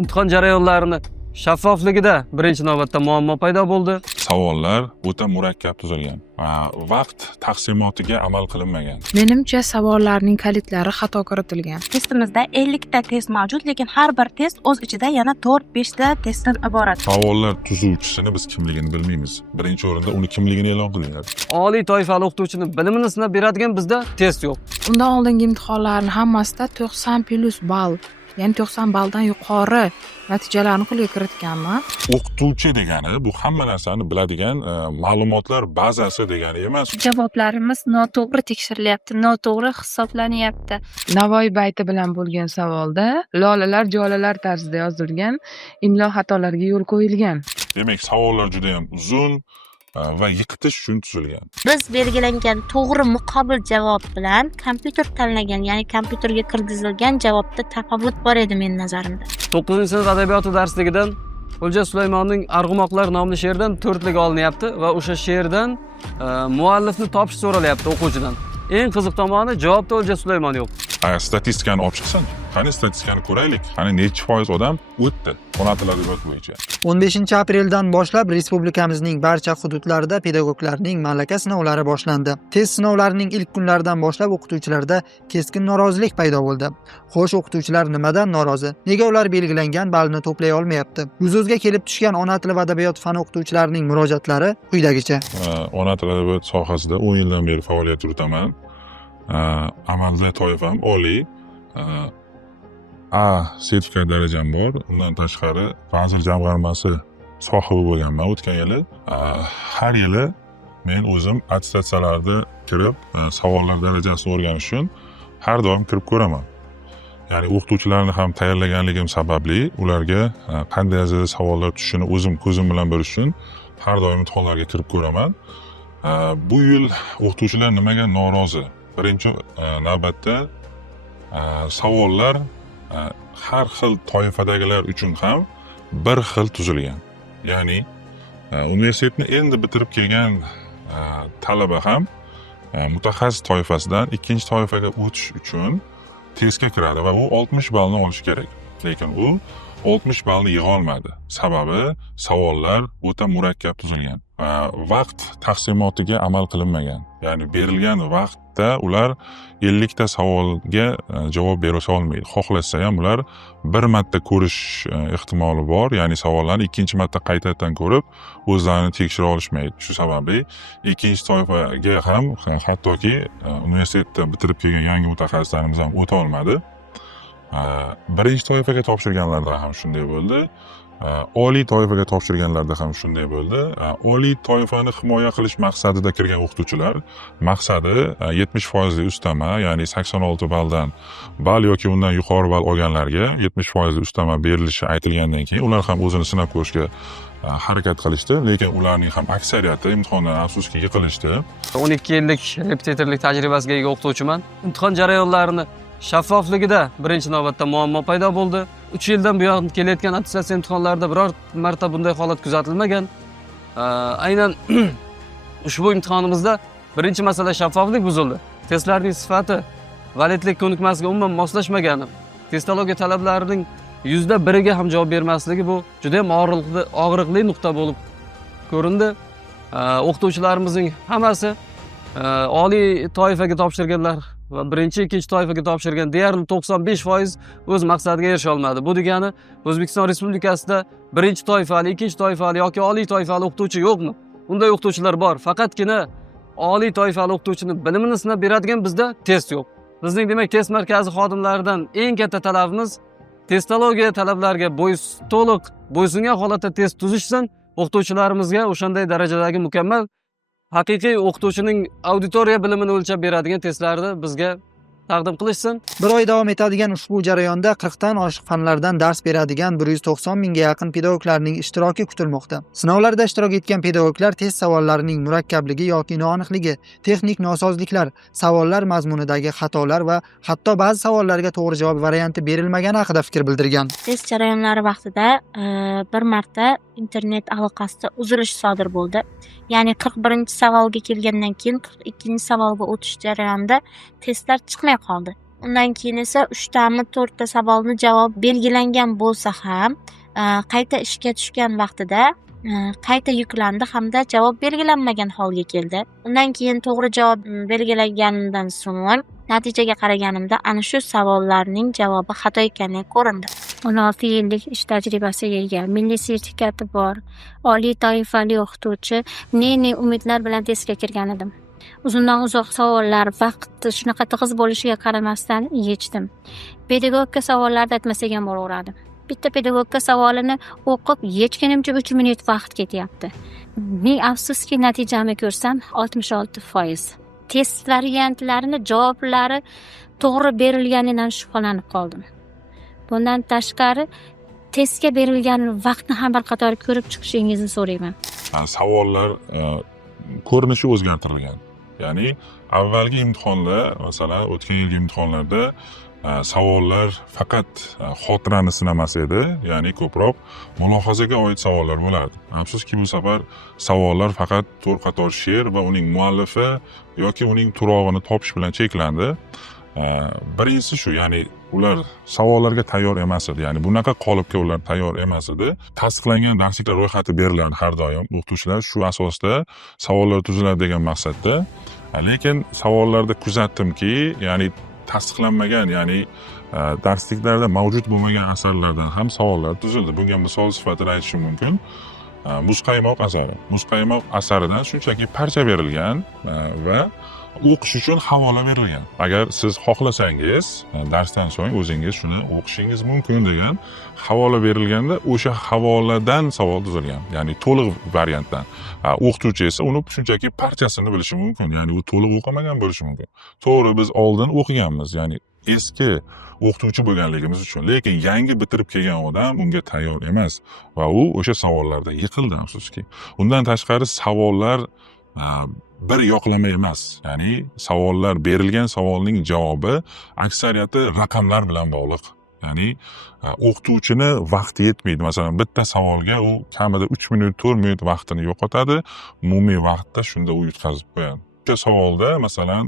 imtihon jarayonlarini shaffofligida birinchi navbatda muammo paydo bo'ldi. Savollar o'ta murakkab tuzilgan. Vaqt taqsimotiga amal qilinmagan. Menimcha savollarning kalitlari xato kiritilgan. Testimizda 50 ta test mavjud, lekin har bir test o'z ichida yana 4-5 ta testdan iborat. Savollar tuzuvchisini biz kimligini bilmaymiz. Birinchi o'rinda uni kimligini e'lon qilinadi. Oliy toifali o'qituvchini bilimini sinab beradigan bizda test yo'q. Undan oldingi imtihonlarning hammasida 90+ ball, ya'ni 90 balldan yuqori natijalarni qo'lga kiritganman. O'qituvchi degani bu hamma narsani biladigan ma'lumotlar bazasi degani emas. Javoblarimiz noto'g'ri tekshirilyapti, noto'g'ri hisoblanyapti. Navoiy bayti bilan bo'lgan savolda lolalar jolalar tarzida yozilgan, imlo xatolariga yo'l qo'yilgan. Demak, savollar juda ham uzun va yiqitish uchun tuzilgan. Biz belgilangan to'g'ri muqobil javob bilan kompyuter tanlagan, ya'ni kompyuterga kirgizilgan javobda tafovut bor edi men nazarimda. 9-sinf adabiyoti darsligidan Xo'ja Sulaymonning Arg'umoqlar nomli she'ridan 4lik olinyapti va o'sha she'rdan muallifni topish so'ralyapti o'quvchidan. Eng qiziq tomoni javobda Xo'ja Sulaymon yo'q. Statistikani olib chiqsin. Qani statistikani ko'raylik. Qani necha foiz odam o'tdi ona tili adabiyoti bo'yicha. 15-apreldan boshlab respublikamizning barcha hududlarida pedagoglarning malaka sinovlari boshlandi. Test sinovlarining ilk kunlaridan boshlab o'qituvchilarda keskin norozilik paydo bo'ldi. Xo'sh, o'qituvchilar nimadan norozi? Nega ular belgilangan ballni to'play olmayapti? Yuz-o'zga kelib tushgan ona tili va adabiyot fani o'qituvchilarining murojaatlari quyidagicha. Ona tili adabiyot sohasida 10 yildan beri faoliyat yuritaman. Amalda toifam oliy. A sertifikat darajam bor. Undan tashqari vazir jamg'armasi sohibi bo'lganman o'tgan yili. Har yili men o'zim attestatsiyalarda kirib, savollar darajasini o'rganish uchun har doim kirib ko'raman. Ya'ni o'qituvchilarni ham tayyorlaganligim sababli ularga qanday darajada savollar tushishini o'zim ko'zim bilan ko'rish uchun har doim imtihonlarga kirib ko'raman. Bu yil o'qituvchilar nimaga norozi? Birinchi navbatda savollar har xil toifadagilar uchun ham bir xil tuzilgan. Ya'ni universitetni endi bitirib kelgan talaba ham mutaxassis toifasidan ikkinchi toifaga o'tish uchun testga kiradi va u 60 ballni olishi kerak. Lekin u 60 ballni yig'a olmadi. Sababi savollar o'ta murakkab tuzilgan. Vaqt taqsimotiga amal qilinmagan. Ya'ni berilgan vaqtda ular 50 ta savolga javob bera olmaydi. Xohlasa ham ular bir marta ko'rish ehtimoli bor, ya'ni savollarni ikkinchi marta qaytadan ko'rib, o'zlarini tekshira olishmaydi. Shu sababli ikkinchi toifaga ham hattoki universitetda bitirib kelgan yangi mutaxassislarimiz ham o'ta olmadi. Birinchi toifaga topshirganlarda ham shunday bo'ldi. Oliy toifaga topshirganlarda ham shunday bo'ldi. Oliy toifani himoya qilish maqsadida kirgan o'qituvchilar maqsadi 70% ustama, ya'ni 86 balldan ball yoki undan yuqori ball olganlarga 70% ustama berilishi aytilgandan keyin ular ham o'zini sinab ko'rishga harakat qilishdi, lekin ularning ham aksariyati imtihondan afsuski yiqilishdi. 12 yillik repetitorlik tajribasiga ega o'qituvchiman. Imtihon jarayonlarini shaffofligida birinchi navbatda muammo paydo bo'ldi. 3 yildan buyon kelayotgan attestatsiya imtihonlarida biror marta bunday holat kuzatilmagan. Aynan ushbu imtihonimizda birinchi masala shaffoflik buzildi. Testlarning sifati validlik ko'nikmasiga umuman moslashmagani, testologiya talablarining 1%ga ham javob bermasligi bu juda ham og'riqli nuqta bo'lib ko'rindi. O'qituvchilarimizning hammasi oliy toifaga topshirganlar va birinchi, ikkinchi toifaga topshirgan deyarli 95% o'z maqsadiga erisha olmadi. Bu degani O'zbekiston Respublikasida birinchi toifali, ikkinchi toifali yoki oliy toifali o'qituvchi yo'qmi? Unday o'qituvchilar bor. Faqatgina oliy toifali o'qituvchini bilimini sinab beradigan bizda test yo'q. Bizning demak test markazi xodimlaridan eng katta talabimiz testologiya talablariga to'liq bo'ysungan holatda test tuzishsin, o'qituvchilarimizga o'shanday darajadagi mukammal haqiqiy o'qituvchining auditoriya bilimini o'lchab beradigan testlarni bizga taqdim qilishsin. Bir oy davom etadigan ushbu jarayonda 40 dan oshiq fanlardan dars beradigan 190 mingga yaqin pedagoglarning ishtiroki kutilmoqda. Sinovlarda ishtirok etgan pedagoglar test savollarining murakkabligi yoki noaniqligi, texnik nosozliklar, savollar mazmunidagi xatolar va hatto ba'zi savollarga to'g'ri javob varianti berilmagani haqida fikr bildirgan. Test jarayonlari vaqtida bir marta internet aloqasida uzilish sodir bo'ldi. Ya'ni 41-savolga kelgandan keyin 42-savolga o'tish jarayonida testlar chiqmay qoldi. Undan keyin esa 3 tami 4 ta savolni javob belgilangan bo'lsa ham, qayta ishga tushgan vaqtida qayta yuklandi hamda javob belgilanmagan holga keldi. Undan keyin to'g'ri javob belgilanganidan so'ng natijaga qaraganimda ana shu savollarning javobi xato ekanligi ko'rindi. 16 yillik ish tajribasiga ega, milliy sertifikati bor, oliy toifali o'qituvchi, ne umidlar bilan testga kirgan edim. Uzundan uzoq savollar, vaqt shunaqa tig'iz bo'lishiga qaramasdan yechdim. Pedagogika savollarida aytmasak ham bo'laveradi. Bitta pedagogika savolini o'qib yechganimcha 3 minut vaqt ketyapti. Ming afsuski, natijamni ko'rsam 66%. Test variantlarini javoblari to'g'ri berilganidan shubhalanib qoldim. Bundan tashqari testga berilgan vaqtni ham bir qator ko'rib chiqishingizni so'rayman. Savollar ko'rinishi o'zgartirilgan. Ya'ni avvalgi imtihonda, masalan, o'tgan yilgi imtihonlarda savollar faqat xotirani sinamas edi, ya'ni ko'proq mulohazaga oid savollar bo'lardi. Afsuski, bu safar savollar faqat to'rt qator she'r va uning muallifi yoki uning turog'ini topish bilan cheklandi. Birinchisi shu, ya'ni ular savollarga tayyor emas edi, ya'ni bunaqa qolipga ular tayyor emas edi. Tasdiqlangan darsliklar ro'yxati beriladi har doim. O'qituvchilar shu asosda savollar tuziladi degan maqsadda. Lekin savollarda kuzatdimki, ya'ni tasdiqlanmagan, ya'ni darsliklarda mavjud bo'lmagan asarlardan ham savollar tuzildi. Bunga misol sifatida aytishim mumkin. Muzqaymoq asari. Muzqaymoq asaridan shunchaki parcha berilgan va o'qish uchun havola berilgan. Agar siz xohlasangiz, darsdan so'ng o'zingiz shuni o'qishingiz mumkin degan havola berilganda, o'sha havoladan savol tuzilgan, ya'ni to'liq variantdan. O'qituvchi esa uni shunchaki parchasini bilishi mumkin, ya'ni u to'liq o'qimagan bo'lishi mumkin. To'g'ri, biz oldin o'qiganmiz, ya'ni eski o'qituvchi bo'lganligimiz uchun, lekin yangi bitirib kelgan odam unga tayyor emas va u o'sha savollarda yiqildi, afsuski. Undan tashqari savollar bir yoqlama emas, ya'ni savollar, berilgan savolning javobi aksariyati raqamlar bilan bog'liq. Ya'ni o'qituvchini vaqti yetmaydi. Masalan, bitta savolga u kamida 3 minut, 4 minut vaqtini yo'qotadi, umumiy vaqtda shunda u yutqazib qo'yadi. O'sha savolda masalan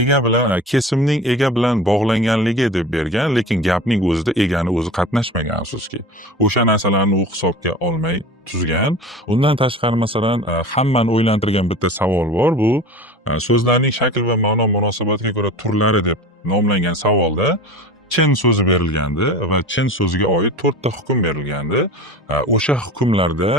ega bilan, kesimning ega bilan bog'langanligi deb bergan, lekin gapning o'zida egani o'zi qatnashmagan, afsuski. O'sha narsalarni u hisobga olmay tuzgan. Undan tashqari masalan hammani o'ylantirgan bitta savol bor. Bu so'zlarning shakl va ma'no munosabatiga ko'ra turlari deb nomlangan savolda chin so'zi berilgandi va chin so'ziga oid 4 ta hukm berilgandi. O'sha hukmlarda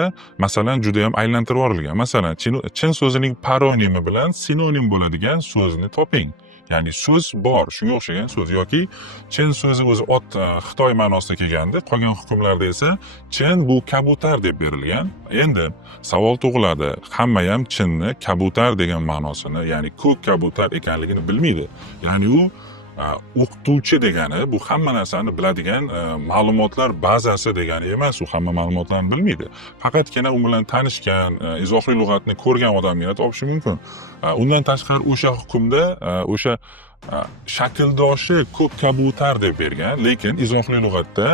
masalan juda ham aylantirib yuborilgan. Masalan, chin so'zining paronimi bilan sinonim bo'ladigan so'zni toping. Ya'ni so'z bor, shunga o'xshagan so'z yoki chin so'zi o'zi ot Xitoy ma'nosida kelgandi, qolgan hukmlarda esa chin bu kabutar deb berilgan. Endi savol tug'iladi, hamma ham chinni kabutar degan ma'nosini, ya'ni ko'k kabutar ekanligini bilmaydi. Ya'ni u o'qituvchi degani bu hamma narsani biladigan ma'lumotlar bazasi degani emas, u hamma ma'lumotlarni bilmaydi. Faqatgina u bilan tanishgan, izohli lug'atni ko'rgan odamgina topishi mumkin. Undan tashqari o'sha hukmda o'sha shakldoshi ko'p kabutar deb bergan, lekin izohli lug'atda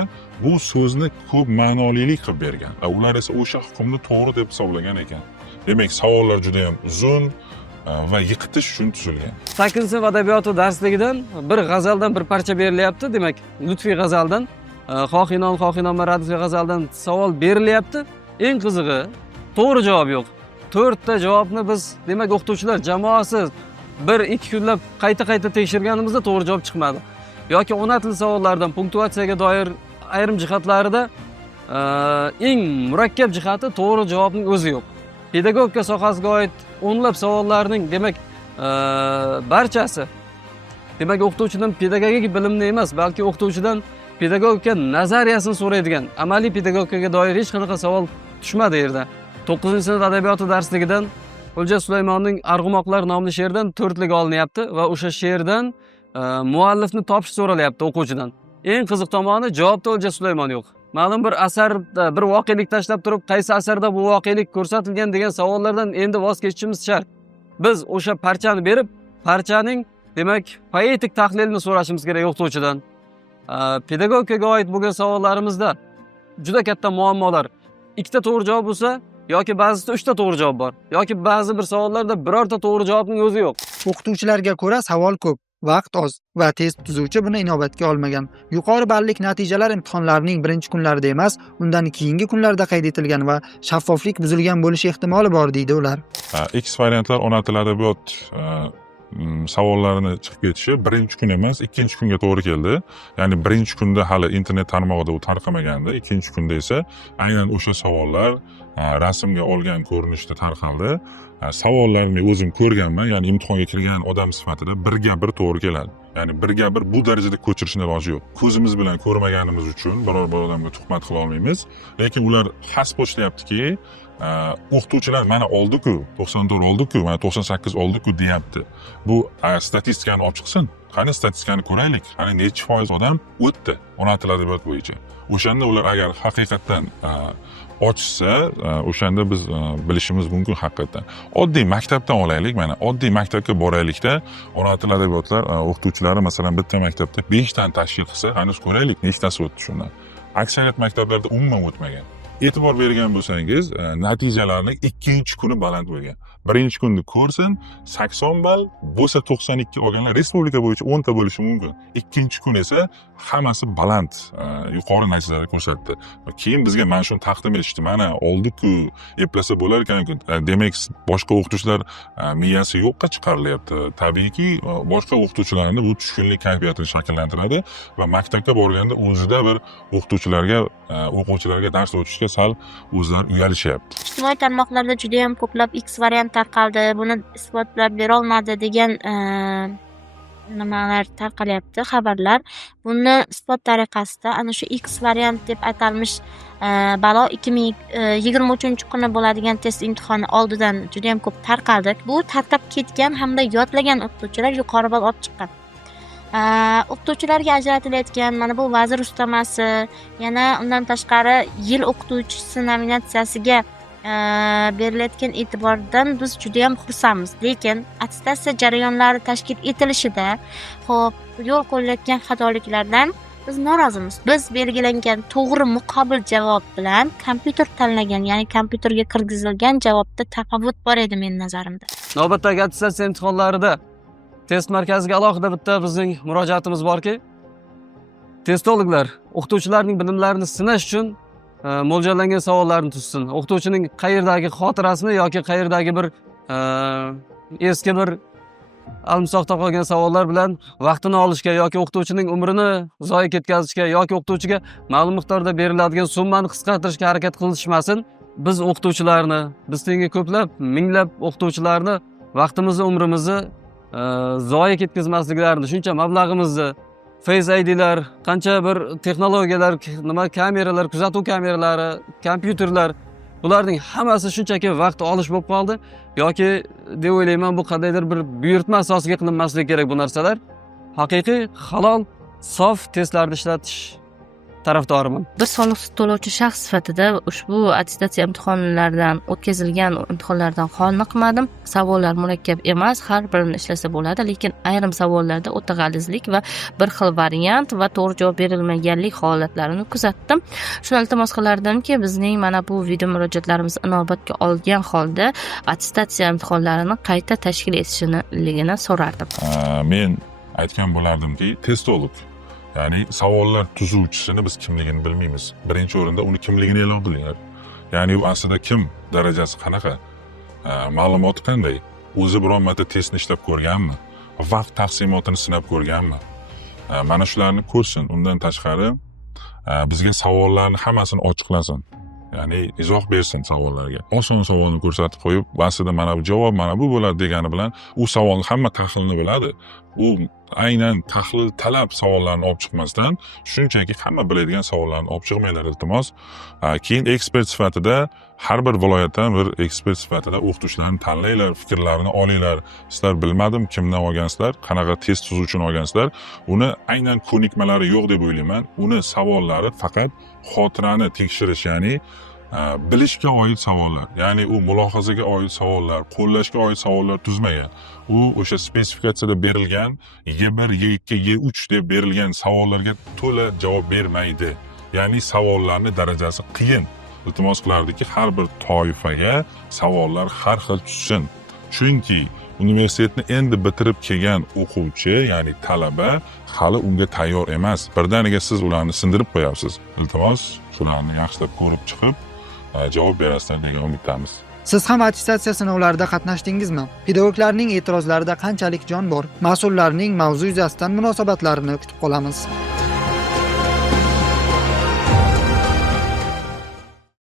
bu so'zni ko'p ma'nolilik qilib bergan. Ular esa o'sha hukmni to'g'ri deb hisoblagan ekan. Demak, savollar juda ham uzun va yiqitish uchun tuzilgan. 8-sinf adabiyoti darsligidan bir g'azaldan bir parcha berilyapti. Demak, Lutfiy g'azaldan, Xohinon Radfiy g'azaldan savol berilyapti. Eng qizig'i, to'g'ri javob yo'q. 4 ta javobni biz, demak, o'qituvchilar jamoasi 1-2 kunlab qayta tekshirganimizda to'g'ri javob chiqmadi. Yoki ona tili savollaridan punktuatsiyaga doir ayrim jihatlarida eng murakkab jihati to'g'ri javobning o'zi yo'q. Pedagogika sohasiga oid o'nlab savollarning demak barchasi demak o'qituvchidan pedagogik bilimni emas, balki o'qituvchidan pedagogika nazariyasini so'raydigan, amaliy pedagogikaga doir hech qanaqa savol tushmadi yerda. 9-sinf adabiyoti darsligidan Xo'ja Sulaymonning Arg'umoqlar nomli she'ridan 4lik olinyapti va o'sha she'rdan muallifni topish so'ralyapti o'quvchidan. Eng qiziq tomoni, javobda Xo'ja Sulaymon yo'q. Ma'lum bir asarda bir voqelik tashlab turib, qaysi asarda bu voqelik ko'rsatilgan degan savollardan endi voz kechishimiz shart. Biz o'sha parchani berib, parchaning demak poetik tahlilini so'rashimiz kerak o'qituvchidan. Pedagogikaga oid bo'lgan savollarimizda juda katta muammolar. 2 ta to'g'ri javob bo'lsa, yoki ba'zida 3 ta to'g'ri javob bor, yoki ba'zi bir savollarda birorta to'g'ri javobning o'zi yo'q. O'qituvchilarga ko'ra savol ko'p, vaqt oz va test tuzuvchi buni inobatga olmagan. Yuqori ballik natijalar imtihonlarning birinchi kunlarida emas, undan keyingi kunlarda qayd etilgan va shaffoflik buzilgan bo'lishi ehtimoli bor deydi ular. X variantlar ona tili adabiyot savollarini chiqib ketishi birinchi kun emas, ikkinchi kunga to'g'ri keldi. Ya'ni birinchi kunda hali internet tarmog'ida u tarqamagandi, ikkinchi kunda esa aynan o'sha savollar rasmga olgan ko'rinishda tarqaldi. Savollarni men o'zim ko'rganman, ya'ni imtihonga kirgan odam sifatida birga bir to'g'ri keladi. Ya'ni birga bir bu darajada ko'chirishning iloji yo'q. Ko'zimiz bilan ko'rmaganimiz uchun biror bir odamga tuhmat qila olmaymiz. Lekin ular hasb bo'shlayaptiki, o'qituvchilar mana oldi-ku, 94 oldi-ku, mana 98 oldi-ku deyapti. Bu statistikani olib chiqsin. Qani statistikani ko'raylik. Qani necha foiz odam o'tdi ona tili adabiyot bo'yicha. O'shanda ular agar haqiqatan ochsa, o'shanda biz bilishimiz mumkin haqiqatan. Oddiy maktabdan olaylik, mana oddiy maktabga boraylikda ona tili adabiyotlar o'qituvchilari masalan bitta maktabda 5 dan tashkil qilsa, hanuz ko'raylik nechtasi o'tdi shundan. Aksariyat maktablarda umuman o'tmagan. E'tibor bergan bo'lsangiz, natijalarning ikkinchi kuni baland bo'lgan. Birinchi kunni ko'rsin, 80 ball bo'lsa 92 olganlar respublika bo'yicha 10 ta bo'lishi mumkin. Ikkinchi kun esa hammasi baland, yuqori natijalar ko'rsatdi. Keyin bizga mana shuni taqdim etishdi. Mana oldi-ku, eplasa bo'lar ekan-ku. Demak, boshqa o'qituvchilar miyasi yo'qqa chiqarilyapti. Tabiiyki, boshqa o'qituvchilarni bu tushkunlik kayfiyatini shakllantiradi va maktabga borganda o'zida bir o'quvchilarga dars o'tishga sal o'zlari uyalishyapti. Ijtimoiy tarmoqlarda juda ham ko'plab X variant tarqaldi, buni isbotlab bera olmadi degan nimalar tarqalyapti, xabarlar. Buni isbot tariqasida ana shu X variant deb atalmish balo 2023-kuni bo'ladigan test imtihoni oldidan juda ham ko'p tarqaldi. Bu tarqab ketgan hamda yodlagan o'qituvchilar yuqori ball olib chiqqan. O'qituvchilarga ajratilayotgan mana bu vazir ustamasi, yana undan tashqari yil o'qituvchisi nominatsiyasiga berilayotgan e'tibordan biz juda ham xursandmiz. Lekin attestatsiya jarayonlari tashkil etilishida yo'l qo'yilayotgan xatoliklardan biz norozimiz. Biz belgilangan to'g'ri muqobil javob bilan kompyuter tanlagan, ya'ni kompyuterga kirgizilgan javobda tafovut bor edi men nazarimda. Navbatdagi attestatsiya imtihonlarida test markaziga alohida bitta bizning murojaatimiz borki, testologlar o'qituvchilarning bilimlarini sinash uchun mo'ljallangan savollarni tuzsin. O'qituvchining qayerdagi xotirasini yoki qayerdagi bir eski bir almisoqda qolgan savollar bilan vaqtini olishga yoki o'qituvchining umrini zoya ketkazishga yoki o'qituvchiga ma'lum miqdorda beriladigan summani qisqartirishga harakat qilishmasin. Biz o'qituvchilarni, biz tenga ko'plab, minglab o'qituvchilarni vaqtimizni, umrimizni zoya ketkazmasliklarini, shuncha mablag'imizni, Face ID'lar, qancha bir texnologiyalar, kameralar, kuzatuv kameralari, kompyuterlar, bularning hammasi shunchaki vaqt olish bo'lib qoldi yoki deb o'ylayman, bu qandaydir bir buyurtma asosiga qilinmasligi kerak bu narsalar. Haqiqiy, halol, sof testlarni ishlatish tarafdoriman. Bir soliq to'lovchi shaxs sifatida ushbu attestatsiya imtihonlaridan o'tkazilgan imtihonlardan qoniqmadim. Savollar murakkab emas, har birini ishlasa bo'ladi, lekin ayrim savollarda o'ta g'alizlik va bir xil variant va to'g'ri javob berilmaganlik holatlarini kuzatdim. Shuni iltimos qilardimki, bizning mana bu video murojaatlarimizni inobatga olgan holda attestatsiya imtihonlarini qayta tashkil etishini so'rardim. Men aytgan bo'lardimki, testolog, ya'ni savollar tuzuvchisini biz kimligini bilmaymiz. Birinchi o'rinda uni kimligini e'lon qilinglar. Ya'ni u aslida kim, darajasi qanaqa, ma'lumoti qanday, o'zi biron marta testni ishlab ko'rganmi, vaqt taqsimotini sinab ko'rganmi, mana shularni ko'rsin. Undan tashqari bizga savollarni hammasini ochiqlasin. Ya'ni izoh bersin savollarga. Oson savolni ko'rsatib qo'yib, aslida mana bu javob mana bu bo'ladi degani bilan u savolning hamma tahlilini biladi. U aynan tahlil talab savollarni olib chiqmasdan shunchaki hamma biladigan savollarni olib chiqmanglar iltimos. Keyin ekspert sifatida har bir viloyatdan bir ekspert sifatida o'qituvchilarni tanlaylar, fikrlarini olinglar. Sizlar bilmadim kimdan olgansizlar, qanaqa test tuzuvchini olgansizlar, uni aynan ko'nikmalari yo'q deb o'ylayman. Uni savollari faqat xotirani tekshirish, ya'ni bilishga oid savollar, ya'ni u mulohazaga oid savollar, qo'llashga oid savollar tuzmagan. U o'sha spesifikatsiyada berilgan Y1, Y2, Y3 deb berilgan savollarga to'la javob bermaydi. Ya'ni savollarni darajasi qiyin. Iltimos qilardiki, har bir toifaga savollar har xil tushsin. Chunki universitetni endi bitirib kelgan o'quvchi, ya'ni talaba hali unga tayyor emas. Birdaniga siz ularni sindirib qo'yapsiz. Iltimos, shularni yaxshilab ko'rib chiqib, javob berasizlar degan umiddamiz. Siz ham attestatsiya sinovlarida qatnashdingizmi? Pedagoglarning e'tirozlarida qanchalik jon bor? Mas'ullarning mavzu yuzasidan munosabatlarini kutib qolamiz.